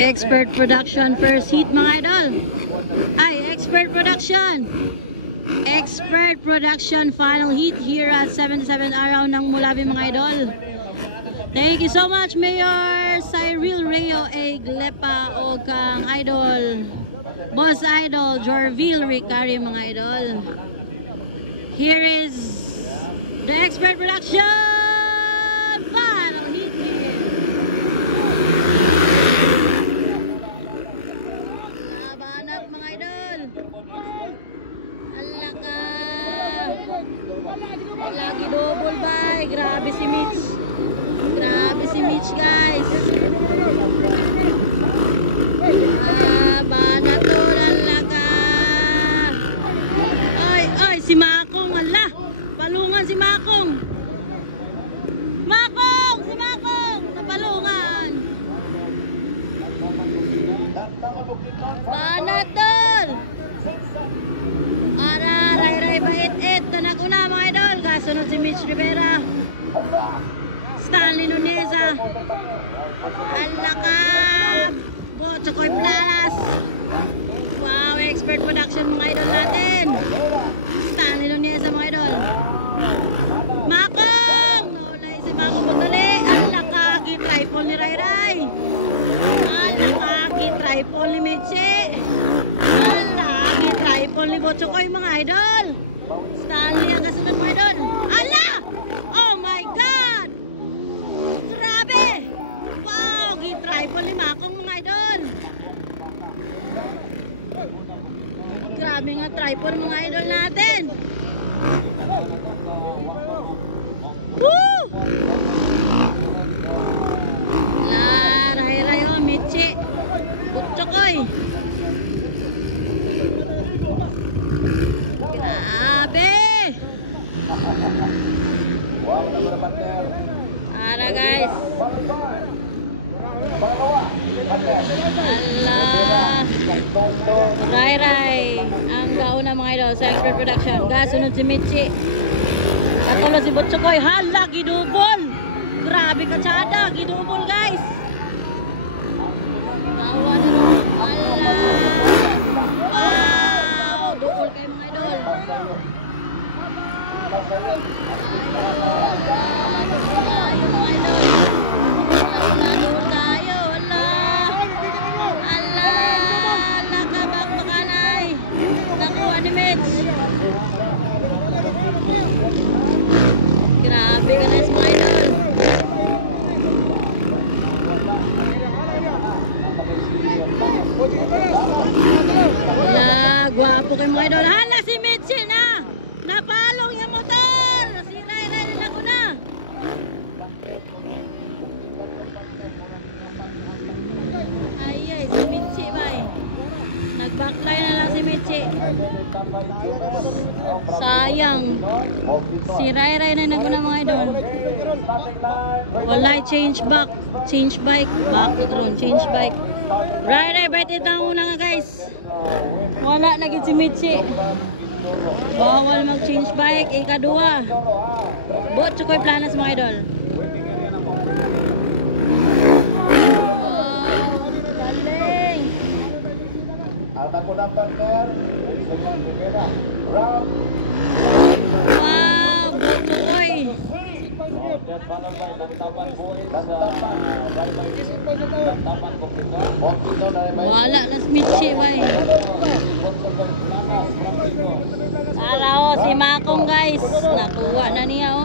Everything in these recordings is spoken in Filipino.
Expert Production first heat mga idol. Ay, Expert Production. Expert Production final heat here at 77 araw ng Mulabi mga idol. Thank you so much Mayor Cyril Reo Eglepa o kang idol Boss Idol Jorville Ricari mga idol. Here is the Expert Production final heat here. Labanat mga idol. Alaka. Lagi double by. Grabe si Mitch. Grabe si Mitch guys. Labanat to. Alaka. Ay, ay si Makong. Ala. Palungan si Makong. Makong! Si Makong! Napalungan! Panatol! Ara, ray-ray bait-it. Tanak una mga idol. Kasunod si Mitch Rivera. Stanley Nuneza. Alakab! Botsokoy Planas. Wow, Expert Production mga idol natin. Stanley Nuneza mga idol. Makong! Naulay si Makong magdali. Alakagi, tripod ni Ray-ray. Alakagi, tripod ni Mitchi. Alakagi, tripod ni Botsokoy mga idol. Stanley ang kasunod mga idol. Ala! Oh my God! Grabe! Wow! Gi-tripod ni Makong mga idol. Grabe nga tripod mga idol natin. Woo! La, ray-ray o, Mitchi. Butchokoy. Grabe! Ara guys. Allah. Ray-ray. Ang gauna mga idol sa Expert Production. Sunod si Mitchi. Katulad si Butchokoy. Hala, gidubol. Grabe ka tsada. Gidubol guys. Gawa na rin. Hala. Wow. Dubol kayo mga idol. Tayo mga idol. Lalo tayo. Hala. Hala. Nakabak makanay. Nakuha ni Mitch. Grabe ka na mga idol. Wala, gwapo kayo mga idol. Hala si Mitchi na. Napalong yung motor. Si Ray-ray nila ko na. Ay, ay, si Mitchi ba eh. Nag-backline na lang si Mitchi. Sayang. Si Ray-ray na naguna mga idol. Walay, change back. Change bike. Back to drone. Change bike. Ray-ray, bait ito ang una nga guys. Wala lagi si Mitchi. Bawal mag-change bike. Ikadua. Botchokoy Planas mga idol. Galing. Wow, Botchokoy. Wala na si Mitchi ba eh. Tara o, si Makong guys. Nakuha na niya o.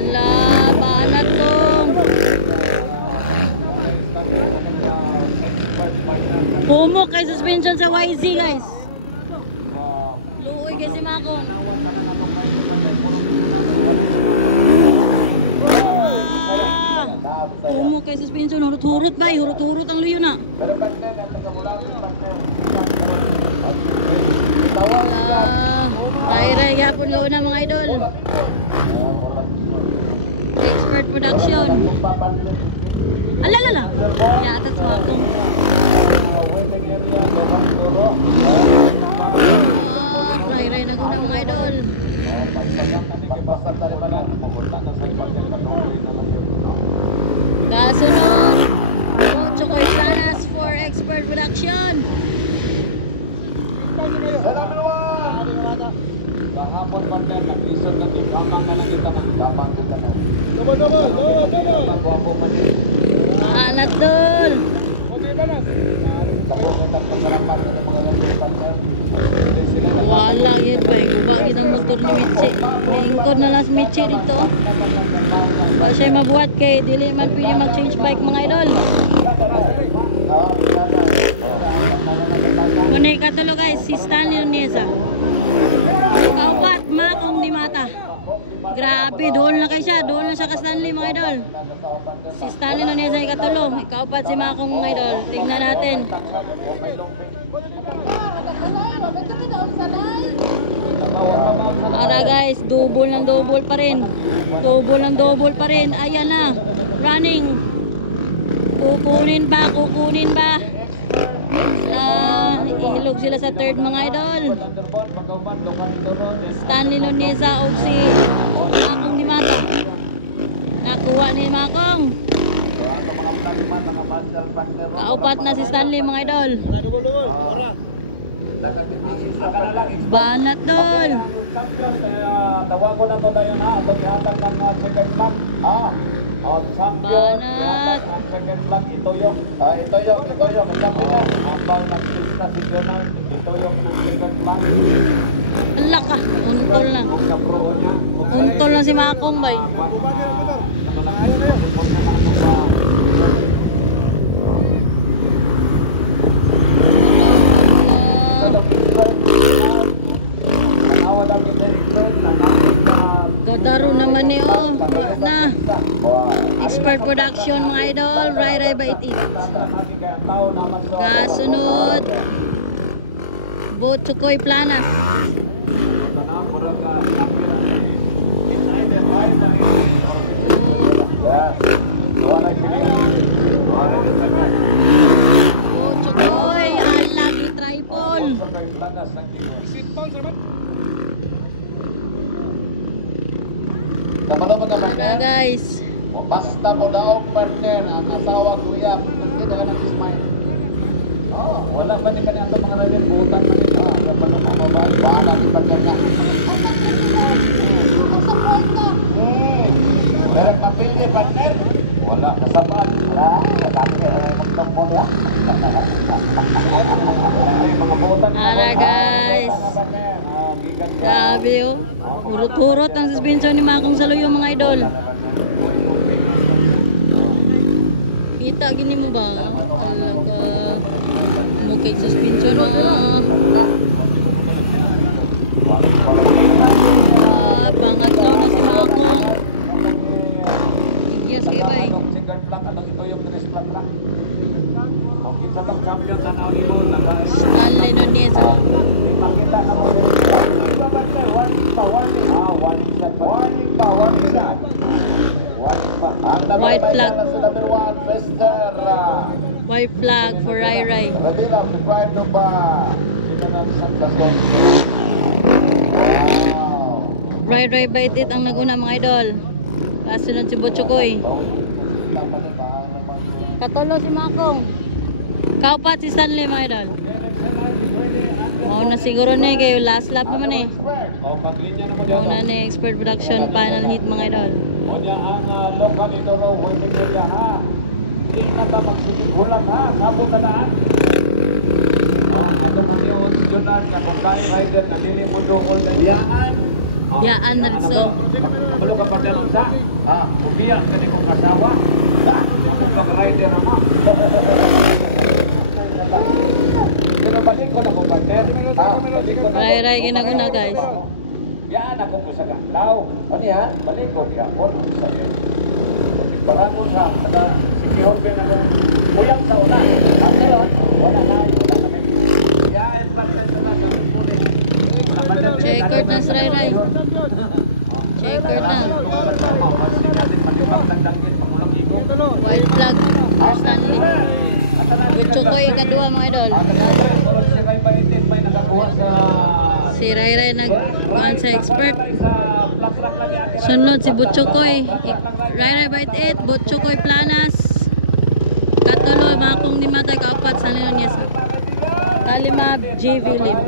Ala, banat tong. Pumok kay suspension sa YZ guys. Luoy kay si Makong. Pumok kay suspension. Hurut-hurut ba? Hurut-hurut ang luyo na. Ray-ray yapon na mga idol. Expert Production. Alalala. Yatas Makong. Ray-ray na guna mga idol. Pagpasat dari mana? Alat dol. Wala yun pa. Guba kita motor ni Michi. Ingkod na lang si Michi dito. Wala siya mabuhat kay dili man pwede mag-change bike mga idol. Muna ikatulo guys, si Stanley Nuneza. Kaupat, makong di mata. Grabe, doon na kayo siya. Doon na siya ka Stanley mga idol. Si Stanley Nuneza ikatulo. Kaupat si makong mga idol. Tignan natin. Para guys, double ng double pa rin. Double ng double pa rin. Ayan na. Running. Kukunin ba? Kukunin ba? Ihilog sila sa third mga idol. Stanley Nuneza o si Makong di mata. Nakuha ni Makong. Kaupat na si Stanley mga idol. Banat dol. Tawag ko na to tayo na. Ito ihatag ng second block. Banat. Ang second block, ito yung. Ito yung. Sabi na. Habang nag-lista si Jonah, ito yung second block. Ala ka. Untol na. Kung na-pro niya. Untol na si Makong bay. Gadaro naman ni oh. Na. Expert production mga idol. Rai by it. Kasunod. Botsukoy Planas. Botsukoy. Alagi tripod. Tara guys. Basta mo daw partner ang asawa kuya, kita ka ng smile. Wala ba ni kanina mga rin butan man ito. Ang pano mo mabal. Wala ni partner na. Pero mapili partner. Wala kasapat. Wala, katapos magtampo niya. Mga butan. Tara guys. Grabe oh. Urot-urot ang suspension ni Makong Saluyo mga idol. Kita gini mo ba? Talaga. Mukay suspension oh. Pangatlo na si Makong. Yes, kaya ba eh. Stanley Nuneza. White flag. White flag for Rai. Rai bait it ang naguna mga idol. Kasunod si Botsukoy. Katulo si Makong. Kaupat si Stanley mga idol. Na siguro na kayo last lap naman eh. Na ni expert production final hit mga idol. Onya ang local ito raw waiting area ha. Hindi na ba magsisighulang ha? Nabutanaan. Ito mo yun, Jonan, na kung kain rider na dili mo doon na yaan. Yaan na rin so. Malo ka pa dyan sa? Umiyak ka ni kong kasawa. Kung kang rider mo. Pero balik ko na kong partner. Rai ginaguna guys. Yan ako ko sa galaw. Ano yan? Balik ko niya. Parang sa sikihon ko na buyang sa una. At ngayon, wala na. Yan, partner sa nasa. Checkered na si Rai. Checkered na. White flag for Stanley. Botsukoy ikadua mga idol. Si Rai nag-kuhan sa expert. Sunod si Botsukoy. Rai bait it. Botsukoy Planas. Katulo, Makong di mata. Kaupat sa Nuneza. Kalimab, JV Lim.